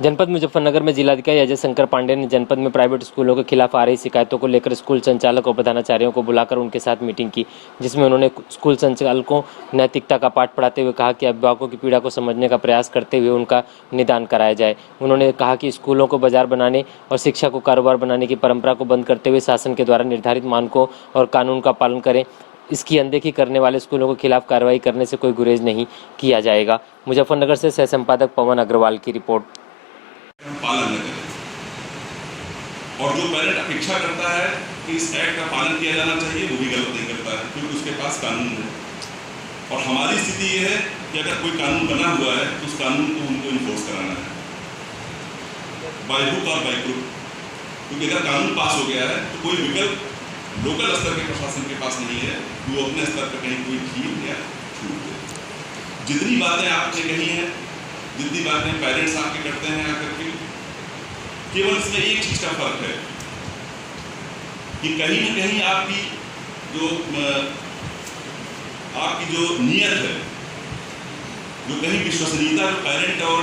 जनपद मुजफ्फरनगर में जिलाधिकारी अजय शंकर पांडेय ने जनपद में प्राइवेट स्कूलों के खिलाफ आ रही शिकायतों को लेकर स्कूल संचालक और प्रधानाचार्यों को बुलाकर उनके साथ मीटिंग की, जिसमें उन्होंने स्कूल संचालकों नैतिकता का पाठ पढ़ाते हुए कहा कि अभिभावकों की पीड़ा को समझने का प्रयास करते हुए उनका निदान कराया जाए। उन्होंने कहा कि स्कूलों को बाजार बनाने और शिक्षा को कारोबार बनाने की परंपरा को बंद करते हुए शासन के द्वारा निर्धारित मानकों और कानून का पालन करें। इसकी अनदेखी करने वाले स्कूलों के खिलाफ कार्रवाई करने से कोई गुरेज नहीं किया जाएगा। मुजफ्फरनगर से सह संपादक पवन अग्रवाल की रिपोर्ट। पालन न करें और जो पेरेंट अपेक्षा करता है कि इस एक्ट का पालन किया जाना चाहिए वो भी गलत नहीं करता है, क्योंकि उसके पास कानून है। और हमारी स्थिति ये है कि अगर कोई कानून बना हुआ है तो उस कानून को उनको इन्फोर्स कराना है बाय हुक और बाय क्रुक, क्योंकि अगर कानून पास हो गया है तो कोई विकल्प लोकल स्तर के प्रशासन के पास नहीं है कि वो अपने स्तर पर कहीं कोई ढील या छूट दे। जितनी बातें आपने कही हैं, जितनी बातें पेरेंट्स आपके करते हैं आकर के, केवल इसमें एक चीज का फर्क है कि कहीं न कहीं आपकी जो नीयत है, जो कहीं विश्वसनीयता जो पेरेंट और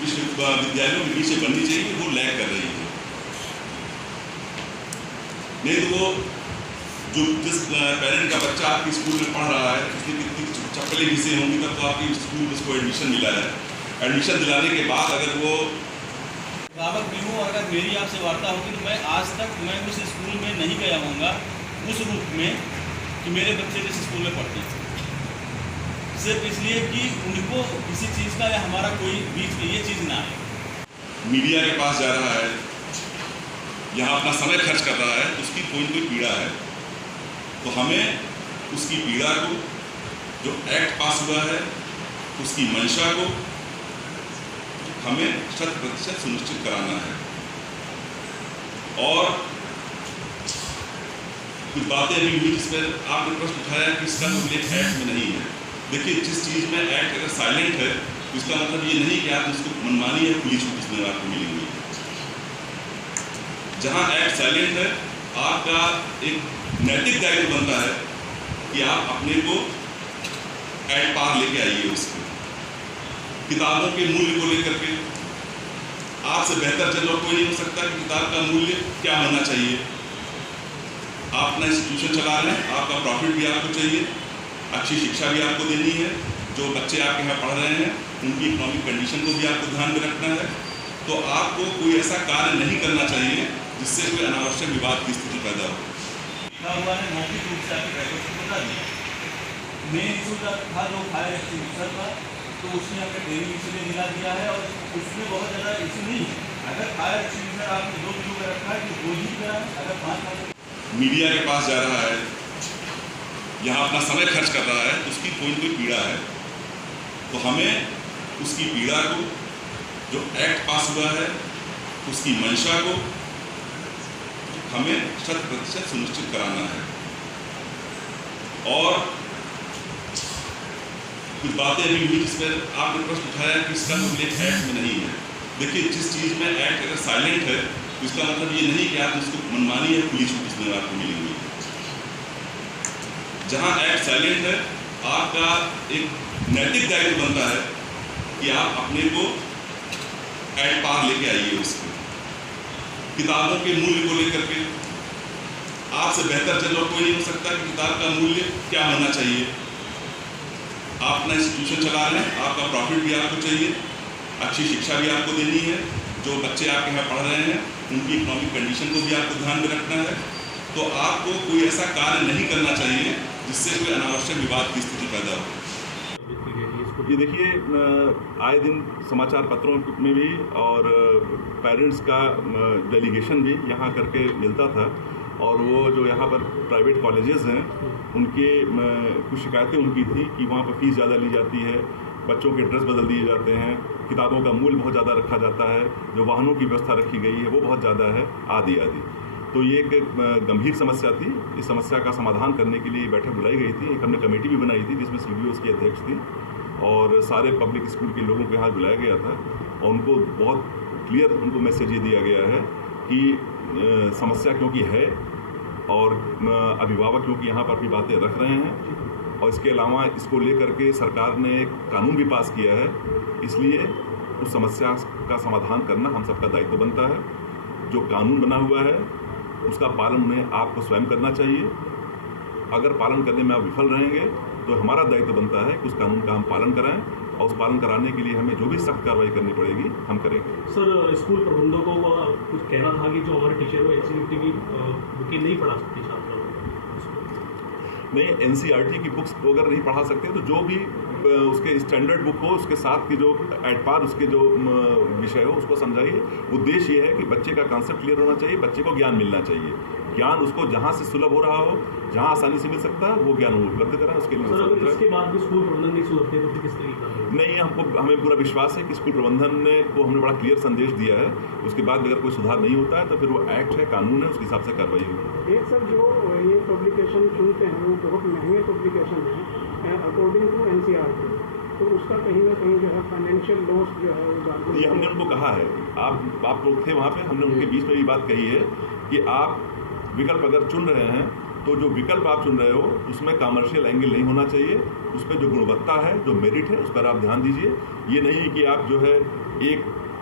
विद्यालयों के बीच बननी चाहिए वो लैग कर रही है। नहीं तो वो जिस पेरेंट का बच्चा आपके स्कूल में पढ़ रहा है उसकी कितनी चप्पलें घिसे होंगी, तब तो आपके स्कूल में उसको एडमिशन मिला है। एडमिशन दिलाने के बाद अगर वो अभिभावक भी हूँ, अगर मेरी आपसे वार्ता होगी तो मैं आज तक उस स्कूल में नहीं गया हूँगा उस रूप में कि मेरे बच्चे जिस स्कूल में पढ़ते हैं, सिर्फ इसलिए कि उनको किसी चीज़ का या हमारा कोई बीच में ये चीज़ ना है। मीडिया के पास जा रहा है, यहाँ अपना समय खर्च कर रहा है, उसकी कोई न कोई पीड़ा है, तो हमें उसकी पीड़ा को, जो एक्ट पास हुआ है उसकी मंशा को हमें 100% सुनिश्चित कराना है। और कुछ बातें अभी हुई जिस पर आपने प्रश्न उठाया कि इसका उल्लेख एक्ट में नहीं है। देखिए, जिस चीज़ में एक्ट अगर साइलेंट है तो इसका मतलब ये नहीं कि आप उसको मनमानी या खुली छूट इसमें आपको मिली हुई है। जहाँ एक्ट साइलेंट है, आपका एक नैतिक दायित्व बनता है कि आप अपने को एक्ट पार लेके आइए। उसको किताबों के मूल्य को लेकर के आपसे बेहतर जनरल कोई नहीं हो सकता कि किताब का मूल्य क्या होना चाहिए। आप अपना इंस्टीट्यूशन चला रहे हैं, आपका प्रॉफिट भी आपको चाहिए, अच्छी शिक्षा भी आपको देनी है, जो बच्चे आपके यहाँ पढ़ रहे हैं उनकी इकोनॉमिक कंडीशन को भी आपको ध्यान में रखना है। तो आपको कोई ऐसा कार्य नहीं करना चाहिए जिससे कोई अनावश्यक विवाद की स्थिति पैदा हो। लिखा हुआ है मौखिक रूप से आपके ड्राइवर को बता दिया। मेन इशू था जो फायर एक्सटिंग्विशर का, तो उसने आपका ट्रेनिंग इसलिए दिला दिया है और उसमें बहुत ज़्यादा इशू नहीं है। अगर फायर एक्सटिंग्विशर आपने 2 किलो का रखा है तो 2 ही का, अगर 5 मीडिया के पास जा रहा है, यहाँ अपना समय खर्च कर रहा है, उसकी कोई न कोई पीड़ा है, तो हमें उसकी पीड़ा को, जो एक्ट पास हुआ है उसकी मंशा को हमें 100% सुनिश्चित कराना है। और कुछ बातें अभी हुई जिस पर आपने प्रश्न उठाया कि इसका उल्लेख एक्ट में नहीं है। देखिए, जिस चीज़ में एक्ट अगर साइलेंट है तो इसका मतलब ये नहीं कि आप उसको मनमानी या खुली छूट इसमें आपको मिली हुई है। जहाँ एक्ट साइलेंट है, आपका एक नैतिक दायित्व बनता है कि आप अपने को एक्ट पार लेके आइए। उसको किताबों के मूल्य को लेकर के आपसे बेहतर जनरल कोई नहीं हो सकता कि किताब का मूल्य क्या होना चाहिए। आप अपना इंस्टीट्यूशन चला रहे हैं, आपका प्रॉफिट भी आपको चाहिए, अच्छी शिक्षा भी आपको देनी है, जो बच्चे आपके यहाँ पढ़ रहे हैं उनकी इकोनॉमिक कंडीशन को भी आपको ध्यान में रखना है। तो आपको कोई ऐसा कार्य नहीं करना चाहिए जिससे कोई अनावश्यक विवाद की स्थिति पैदा हो। ये देखिए, आए दिन समाचार पत्रों में भी और पेरेंट्स का डेलीगेशन भी यहाँ करके मिलता था, और वो जो यहाँ पर प्राइवेट कॉलेजेस हैं उनके कुछ शिकायतें उनकी थी कि वहाँ पर फीस ज़्यादा ली जाती है, बच्चों के ड्रेस बदल दिए जाते हैं, किताबों का मूल्य बहुत ज़्यादा रखा जाता है, जो वाहनों की व्यवस्था रखी गई है वो बहुत ज़्यादा है, आदि आदि। तो ये एक गंभीर समस्या थी। इस समस्या का समाधान करने के लिए बैठक बुलाई गई थी। एक हमने कमेटी भी बनाई थी जिसमें CDOs की अध्यक्ष थी और सारे पब्लिक स्कूल के लोगों के यहाँ बुलाया गया था, और उनको बहुत क्लियर उनको मैसेज ये दिया गया है कि समस्या क्योंकि है और अभिभावक क्योंकि यहाँ पर अपनी बातें रख रहे हैं, और इसके अलावा इसको लेकर के सरकार ने एक कानून भी पास किया है, इसलिए उस समस्या का समाधान करना हम सबका दायित्व बनता है। जो कानून बना हुआ है उसका पालन उन्हें आपको स्वयं करना चाहिए। अगर पालन करने में आप विफल रहेंगे तो हमारा दायित्व बनता है कि उस कानून का हम पालन कराएं और उस पालन कराने के लिए हमें जो भी सख्त कार्रवाई करनी पड़ेगी हम करेंगे। सर, स्कूल प्रबंधकों को कुछ कहना था कि जो हमारे टीचर वो एनसीईआरटी की बुकें नहीं पढ़ा सकती छात्रों को। नहीं, एनसीईआरटी की बुक्स अगर नहीं पढ़ा सकते तो जो भी उसके स्टैंडर्ड बुक हो उसके साथ की जो एट पार उसके जो विषय हो उसको समझाइए। उद्देश्य ये है कि बच्चे का कॉन्सेप्ट क्लियर होना चाहिए, बच्चे को ज्ञान मिलना चाहिए। ज्ञान उसको जहाँ से सुलभ हो रहा हो, जहाँ आसानी से मिल सकता है वो ज्ञान वो उपलब्ध कराएं। उसके लिए सर, अगर इसके बाद भी स्कूल प्रबंधन नहीं सुधरते तो फिर किस तरीके का? नहीं, हमें पूरा विश्वास है कि स्कूल प्रबंधन को हमने बड़ा क्लियर संदेश दिया है। उसके बाद अगर कोई सुधार नहीं होता है तो फिर वो एक्ट है, कानून है, उसके हिसाब से कार्रवाई होगी। एक सर, जो ये पब्लिकेशन चुनते हैं वो बहुत महंगे पब्लिकेशन है अकॉर्डिंग टू एनसीईआरटी, तो उसका कहीं ना कहीं जो है फाइनेंशियल लॉस जो है वो ये हमने उनको कहा है। आप लोग थे वहाँ पे, हमने उनके बीच में भी बात कही है कि आप विकल्प अगर चुन रहे हैं तो जो विकल्प आप चुन रहे हो उसमें कमर्शियल एंगल नहीं होना चाहिए। उसमें जो गुणवत्ता है, जो मेरिट है, उस पर आप ध्यान दीजिए। ये नहीं कि आप जो है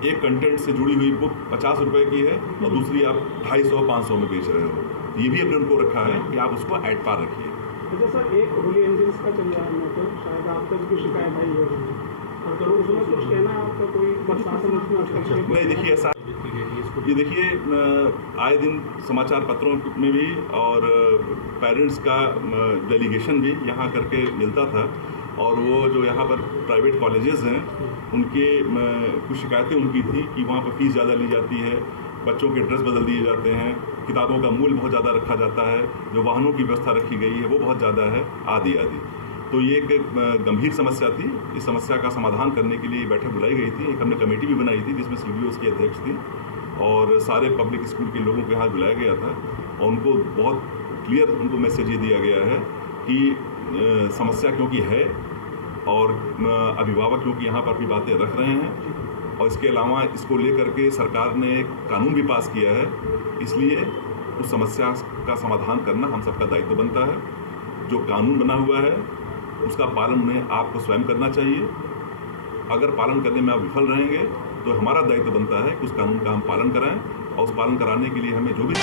एक कंटेंट से जुड़ी हुई बुक 50 रुपये की है और दूसरी आप 250-500 में बेच रहे हो। ये भी हमने उनको रखा है कि आप उसको एट पार रखिए। अच्छा सर, एक होली एंजल्स का चल रहा है, तो शायद आप तक भी शिकायत आई होगी, तो उसमें कुछ कहना है आपका? कोई प्रशासन उसमें नहीं, देखिए ऐसा ये देखिए आए दिन समाचार पत्रों में भी और पेरेंट्स का डेलीगेशन भी यहाँ करके मिलता था, और वो जो यहाँ पर प्राइवेट कॉलेजेस हैं उनके कुछ शिकायतें उनकी थी कि वहाँ पर फीस ज़्यादा ली जाती है, बच्चों के ड्रेस बदल दिए जाते हैं, किताबों का मूल्य बहुत ज़्यादा रखा जाता है, जो वाहनों की व्यवस्था रखी गई है वो बहुत ज़्यादा है, आदि आदि। तो ये एक गंभीर समस्या थी। इस समस्या का समाधान करने के लिए बैठक बुलाई गई थी। एक हमने कमेटी भी बनाई थी जिसमें CDOs की अध्यक्ष थी और सारे पब्लिक स्कूल के लोगों के यहाँ बुलाया गया था, और उनको बहुत क्लियर उनको मैसेज ये दिया गया है कि समस्या क्योंकि है और अभिभावक क्योंकि यहाँ पर भी बातें रख रहे हैं, और इसके अलावा इसको लेकर के सरकार ने एक कानून भी पास किया है, इसलिए उस समस्या का समाधान करना हम सबका दायित्व बनता है। जो कानून बना हुआ है उसका पालन उन्हें आपको स्वयं करना चाहिए। अगर पालन करने में आप विफल रहेंगे तो हमारा दायित्व बनता है कि उस कानून का हम पालन कराएं और उस पालन कराने के लिए हमें जो भी